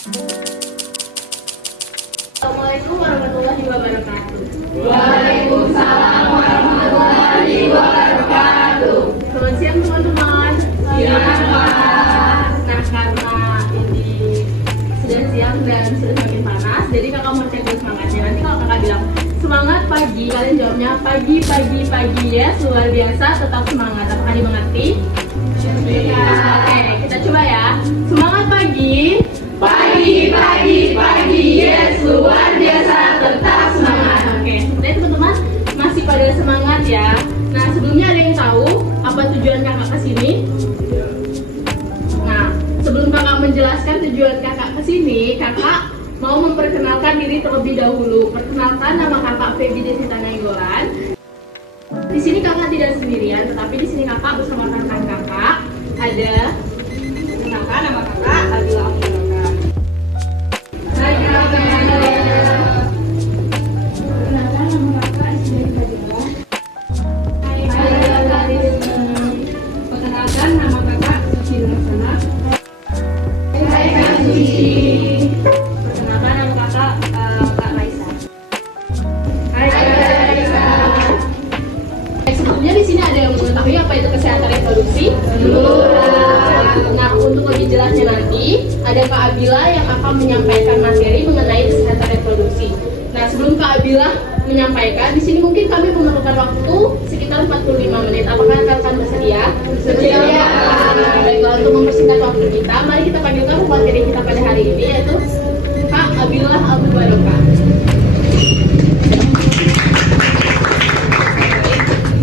Assalamualaikum warahmatullahi wabarakatuh. Waalaikumsalam warahmatullahi wabarakatuh. Selamat siang teman-teman. Siang, Mas. Nah, karena ini sudah siang dan sudah semakin panas, jadi kakak mau cek dulu semangatnya. Nanti kalau kakak bilang semangat pagi, kalian jawabnya pagi, pagi, pagi ya. Luar biasa, tetap semangat. Apakah dimengerti? Iya. Oke, kita coba ya. Semangat pagi. Pagi, pagi, pagi, yes, luar biasa, tetap semangat. Oke, sebenarnya teman-teman masih pada semangat ya. Nah, sebelumnya ada yang tahu apa tujuan kakak ke sini? Nah, sebelum kakak menjelaskan tujuan kakak ke sini, kakak mau memperkenalkan diri terlebih dahulu. Perkenalkan, nama kakak Feby Desita Nainggolan. Di sini kakak tidak sendirian, tetapi di sini kakak bersama rekan kakak. Ada, perkenalkan nama kakak Adila Afiraka. Hai, kakak. Perkenalkan nama kakak Ismail Fadila. Hai kakak Rizky. Perkenalkan nama kakak Suci Laksana. Hai, Kak Suci. Perkenalkan nama kakak Kak Raisa. Hai, Kak Raisa. Sebelumnya di sini ada yang mengetahui apa itu kesehatan reproduksi? Nah, untuk lebih jelasnya nanti ada Kak Abila yang akan menyampaikan materi mengenai kesehatan reproduksi. Nah, sebelum Kak Abila menyampaikan, di sini mungkin kami memerlukan waktu sekitar 45 menit. Apakah kalian bersedia? Bersedia. Baiklah, untuk mempersingkat waktu kita, mari kita panggilkan pemateri kita pada hari ini, yaitu Kak Abila Al-Mubarakah.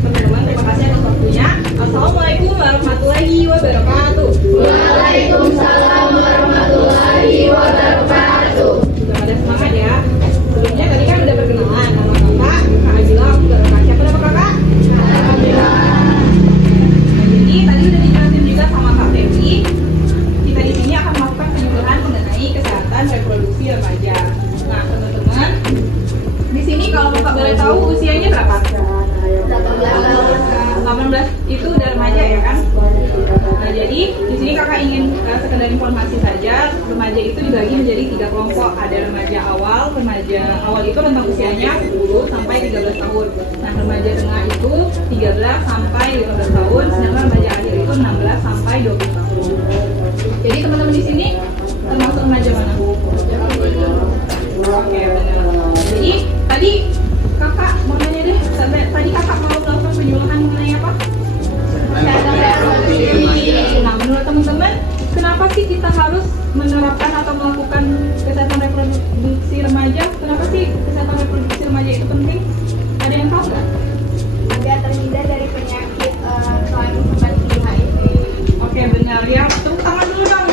Teman-teman, terima kasih atas waktunya. Assalamualaikum warahmatullahi wabarakatuh. Waalaikumsalam warahmatullahi wabarakatuh. Sudah pada semangat ya. Sebelumnya tadi kan udah perkenalan nama kakak Kak Adila Afiraka. Siapa nama kakak? Jadi tadi udah dijelasin juga sama Kak Feby. Kita di sini akan melakukan penyuluhan mengenai kesehatan reproduksi remaja. Nah, teman-teman, di sini kalau kakak boleh tahu usianya berapa? 18 itu udah remaja ya kan? Nah, jadi di sini kakak ingin sekedar informasi saja, remaja itu dibagi menjadi 3 kelompok. Ada remaja awal itu rentang usianya 10 sampai 13 tahun. Nah, remaja tengah itu 13 sampai 15 tahun, sedangkan remaja akhir itu 16 sampai 20 tahun. Jadi teman-teman di sini termasuk remaja mana? Oke, benar. Jadi tadi kakak mau nanya deh, tadi kakak mau melakukan penyuluhan mengenai apa? Nah, menurut teman-teman, kenapa sih kita harus menerapkan atau melakukan kesehatan reproduksi remaja? Kenapa sih kesehatan reproduksi remaja itu penting? Ada yang tahu nggak? Agar terhindar dari penyakit selain seperti HIV. Oke, benar ya. Tepuk tangan dulu dong.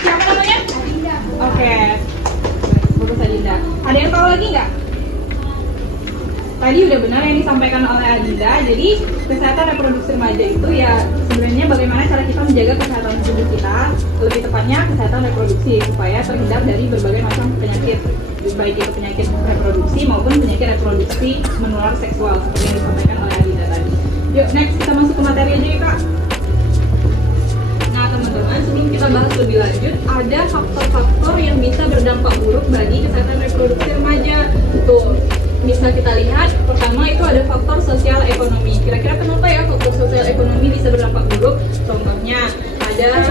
Siapa namanya? Adinda. Oke, bagus Adinda. Ada yang tahu lagi nggak? Tadi udah benar yang disampaikan oleh Adinda. Jadi kesehatan reproduksi remaja itu ya sebenarnya bagaimana cara kita menjaga kesehatan tubuh kita, lebih tepatnya kesehatan reproduksi supaya terhindar dari berbagai macam penyakit, baik itu penyakit reproduksi maupun penyakit reproduksi menular seksual seperti yang disampaikan oleh Adinda tadi. Yuk next kita masuk ke materi aja ya kak. Nah teman-teman, sebelum kita bahas lebih lanjut, ada faktor-faktor yang bisa berdampak buruk bagi kesehatan reproduksi remaja. Tuh, bisa kita lihat, pertama itu ada faktor sosial ekonomi. Kira-kira kenapa ya faktor sosial ekonomi bisa berdampak buruk? Contohnya, ada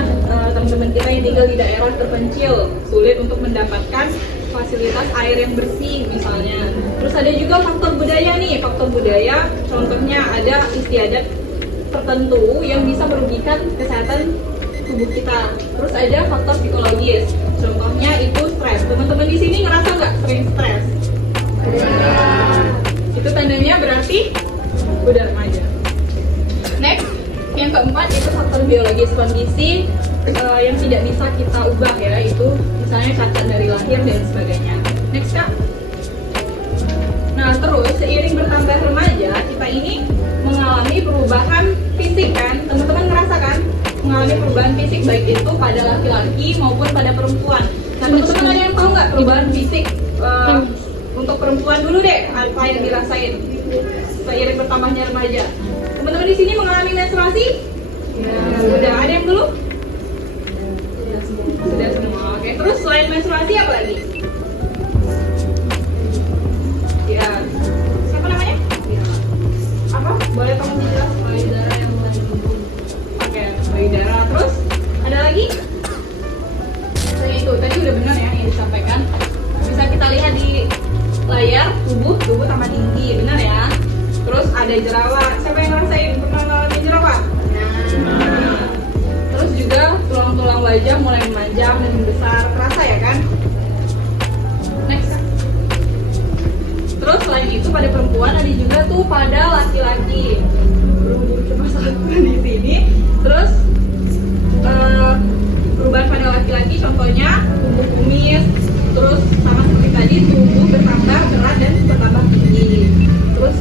teman-teman kita yang tinggal di daerah terpencil, sulit untuk mendapatkan fasilitas air yang bersih misalnya. Terus ada juga faktor budaya nih, faktor budaya, contohnya ada istiadat tertentu yang bisa merugikan kesehatan tubuh kita. Terus ada faktor psikologis, contohnya itu stres. Teman-teman di sini ngerasa nggak sering stres? Itu tandanya berarti udah remaja. Next, yang keempat itu faktor biologis, kondisi yang tidak bisa kita ubah ya, itu misalnya cacat dari lahir dan sebagainya. Next kak. Nah terus seiring bertambah remaja kita ini mengalami perubahan fisik kan, teman-teman ngerasakan mengalami perubahan fisik baik itu pada laki-laki maupun pada perempuan. Nah teman-teman ada yang tahu nggak perubahan fisik untuk perempuan dulu deh apa yang dirasain seiring bertambahnya remaja? Teman-teman di sini mengalami menstruasi? Ya, sudah ada yang dulu? Sudah semua. menstruasi apa lagi? Ya, siapa namanya? Apa? Boleh tolong dijelas? Payudara yang mulai tumbuh. Oke, payudara. Terus ada lagi? Nah, itu tadi udah benar ya yang disampaikan. Bisa kita lihat di layar tubuh tambah tinggi, benar ya. Terus ada jerawat. Siapa yang ngerasain pernah ngalamin jerawat? Nah. Terus juga tulang-tulang wajah mulai memanjang dan membesar, terasa ya kan? Next. Terus selain itu pada perempuan ada juga tuh pada laki-laki. Buru-buru cuma satu di sini. Terus perubahan pada laki-laki contohnya tumbuh kumis, terus sama seperti tadi tubuh bertambah berat dan bertambah tinggi. Terus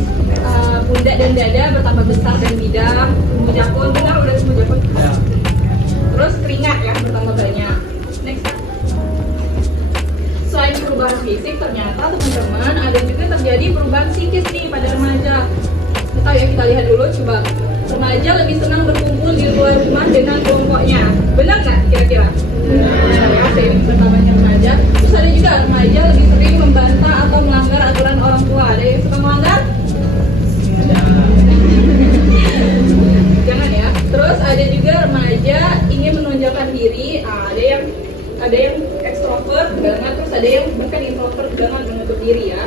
pundak dan dada bertambah besar dan bidang. Tumbuh jakun, benar udah tumbuh jakun. Terus keringat ya bertambah banyak. Next. Selain perubahan fisik, ternyata teman-teman ada juga terjadi perubahan psikis nih pada remaja. Kita ya kita lihat dulu coba. Remaja lebih senang berkumpul di luar rumah dengan kelompoknya. Benar nggak kira-kira? Benar ya, seiring bertambahnya remaja. Terus ada juga remaja lebih sering membantah atau melanggar aturan orang tua. Ada yang suka melanggar? Jangan ya. Terus ada juga remaja ingin menonjolkan diri. Ada yang ekstrovert banget, terus ada yang bukan introvert banget menutup diri ya.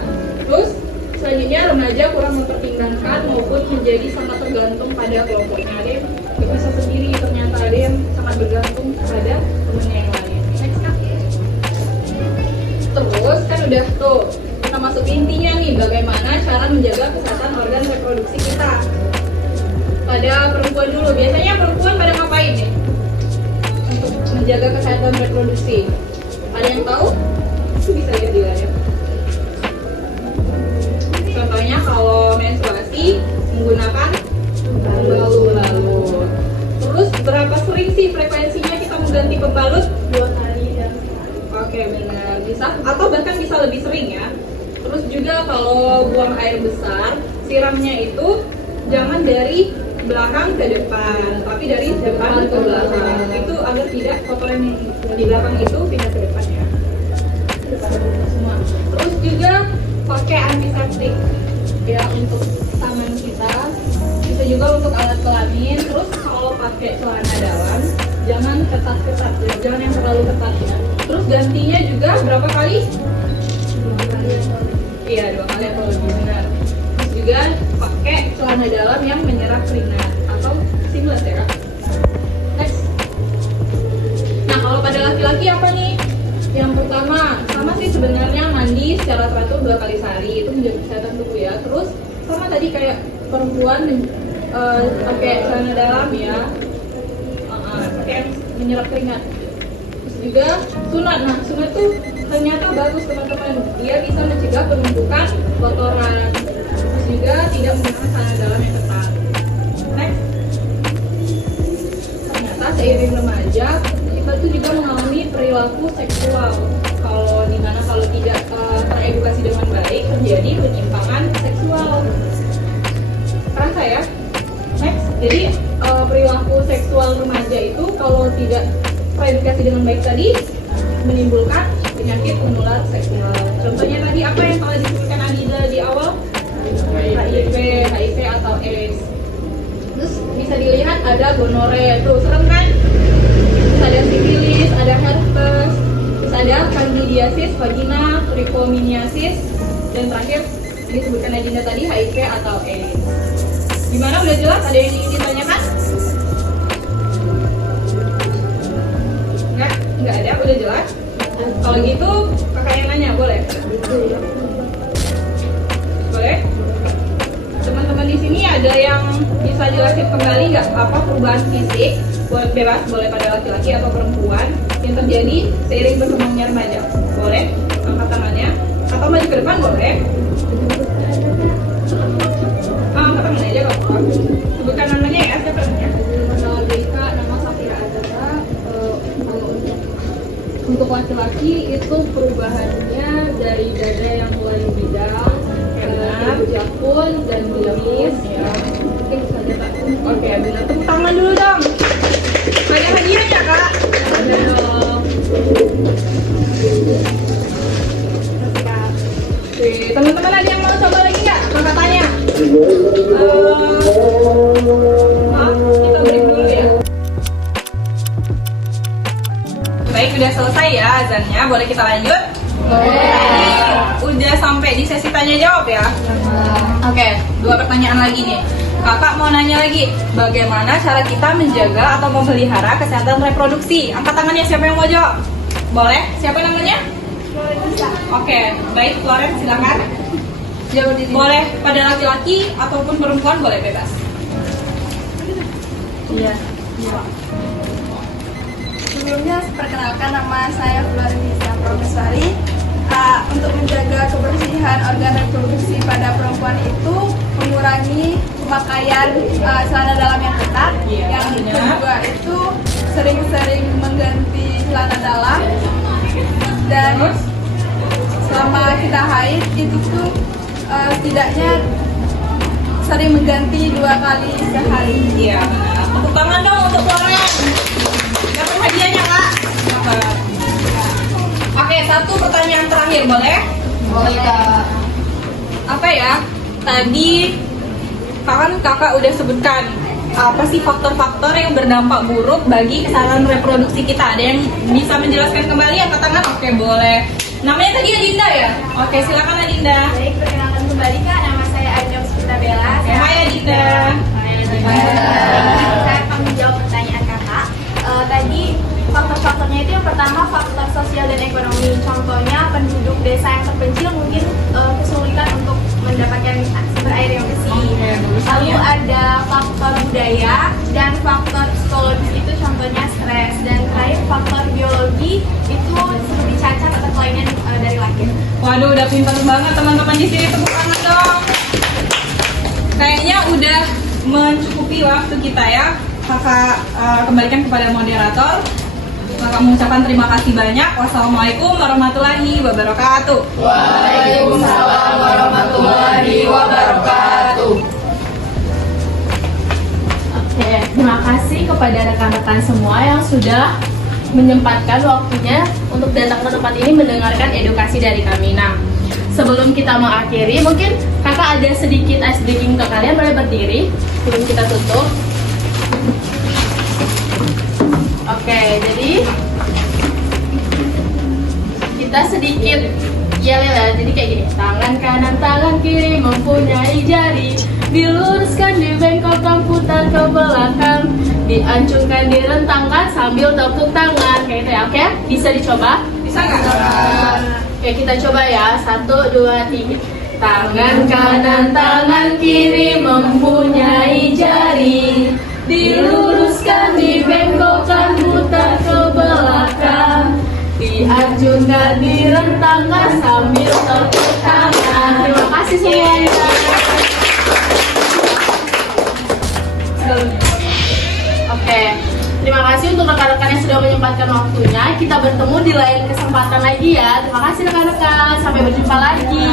Terus selanjutnya remaja kurang mempertimbangkan maupun menjadi sangat tergantung pada kelompoknya. Ada yang nggak bisa sendiri, ternyata ada yang sangat bergantung pada temennya yang lain. Next kan? Terus kan udah tuh kita masuk intinya nih, bagaimana cara menjaga kesehatan organ reproduksi kita. Pada perempuan dulu, biasanya perempuan pada ngapain nih untuk menjaga kesehatan reproduksi? Ada yang tahu? Itu bisa lihat di layar. Contohnya kalau menstruasi menggunakan pembalut. Terus berapa sering sih frekuensinya kita mengganti pembalut? 2 kali ya. Oke, benar. Bisa atau bahkan bisa lebih sering ya. Terus juga kalau buang air besar, siramnya itu jangan dari belakang ke depan, tapi dari depan ke belakang. Itu agar tidak kotoran yang di belakang itu pindah ke depan ya. Semua. Terus juga pakai antiseptik ya untuk tangan kita, bisa juga untuk alat kelamin. Terus kalau pakai celana dalam jangan ketat-ketat ya, jangan yang terlalu ketat ya. Terus gantinya juga berapa kali? 2 kali. Iya, 2 kali atau lebih, benar. Terus juga pakai celana dalam yang menyerap keringat atau seamless ya. Next. Nah, kalau pada laki-laki apa nih? Yang pertama, sama sih sebenarnya mandi secara teratur 2 kali sehari, itu menjaga kesehatan tubuh ya. Terus sama tadi kayak perempuan pakai celana dalam ya, pakai yang menyerap keringat. Terus juga sunat. Nah, sunat tuh ternyata bagus teman-teman, dia bisa mencegah penumpukan kotoran. Terus juga tidak menggunakan celana dalam yang ketat. Next. Ternyata seiring remaja kita tuh juga mengalami perilaku seksual. Kalau tidak teredukasi dengan baik terjadi penyimpangan seksual. Terasa ya? Next. Jadi perilaku seksual remaja itu kalau tidak teredukasi dengan baik tadi menimbulkan penyakit menular seksual. Contohnya tadi apa yang telah disebutkan Adida di awal? HIV atau AIDS. Terus bisa dilihat ada gonore, tuh serem kan? Terus ada sifilis, ada herpes, terus ada candidiasis vagina, trichomoniasis, dan terakhir yang disebutkan Adinda tadi HIV atau AIDS. Gimana, udah jelas? Ada yang ingin ditanyakan? Nggak ada, udah jelas? Kalau gitu kakak yang nanya, boleh? Boleh? Teman-teman di sini ada yang bisa jelasin kembali nggak apa perubahan fisik, bebas boleh pada laki-laki atau perempuan yang terjadi seiring berkembangnya remaja? Boleh? Angkat tangannya atau maju ke depan boleh? Angkat tangannya aja nggak apa-apa. Sebutkan namanya ya, siapa namanya? Nama Deka, nama Safira Azara. Untuk laki-laki itu perubahannya dari dada yang mulai bidang, jakun dan kumis ya. Mungkin saja Kak. Oke, benar. Tepuk tangan dulu dong. Banyak hadiahnya Kak. Ada udah selesai ya azannya, boleh kita lanjut? Tadi udah sampai di sesi tanya jawab ya? Oke, 2 pertanyaan lagi nih. Kakak mau nanya lagi, bagaimana cara kita menjaga atau memelihara kesehatan reproduksi? Angkat tangannya siapa yang mau jawab? Boleh? Siapa namanya? Oke, baik Florence silakan. Jawab di sini. Boleh pada laki-laki ataupun perempuan boleh bebas. Iya. Sebelumnya, perkenalkan nama saya Florencia Prameswari. Untuk menjaga kebersihan organ reproduksi pada perempuan itu mengurangi pemakaian celana dalam yang ketat. Iya, Yang benar. kedua itu sering-sering mengganti celana dalam. Dan selama kita haid itu tuh setidaknya sering mengganti 2 kali sehari. Iya, benar. Tepuk tangan dong untuk Florence. Dapat hadiahnya kak. Oke, 1 pertanyaan terakhir boleh? Boleh Kak. Apa ya? Tadi kakak udah sebutkan apa sih faktor-faktor yang berdampak buruk bagi kesehatan reproduksi kita? Ada yang bisa menjelaskan kembali? Angkat tangan? Oke, boleh. Namanya tadi Adinda ya? Oke, silakan Adinda. Baik, perkenalkan kembali Kak, nama saya Adinda Puspita Bella. Hai Adinda. Saya akan menjawab pertanyaan kakak. Tadi faktor-faktornya itu yang pertama faktor sosial dan ekonomi. Contohnya penduduk desa yang terpencil mungkin kesulitan untuk mendapatkan sumber air yang bersih. Lalu ada faktor budaya dan faktor psikologis itu contohnya stres. Dan terakhir faktor biologi itu seperti cacat atau kelainan dari lahir. Waduh, udah pintar banget teman-teman di sini, tepuk tangan dong. Kayaknya udah mencukupi waktu kita ya. Kakak kembalikan kepada moderator. Kakak mengucapkan terima kasih banyak. Wassalamualaikum warahmatullahi wabarakatuh. Waalaikumsalam warahmatullahi wabarakatuh. Oke, terima kasih kepada rekan-rekan semua yang sudah menyempatkan waktunya untuk datang ke tempat ini mendengarkan edukasi dari kami. Nah, sebelum kita mengakhiri, mungkin kakak ada sedikit ice breaking ke kalian, boleh berdiri sebelum kita tutup. Oke, jadi kita sedikit yel ya, jadi kayak gini. Tangan kanan, tangan kiri mempunyai jari, diluruskan, dibengkokkan, putar ke belakang, diancungkan, direntangkan sambil tepuk tangan. Kayak gitu ya, oke? Bisa dicoba? Bisa nggak? Oke, kita coba ya. 1, 2, 3. Tangan kanan, tangan kiri mempunyai jari, diluruskan, dibengkokkan, putar ke belakang, diancungkan, direntangkan sambil tepuk tangan. Terima kasih semuanya. Oke, terima kasih untuk rekan-rekan yang sudah menyempatkan waktunya. Kita bertemu di lain kesempatan lagi ya. Terima kasih rekan-rekan. Sampai berjumpa lagi.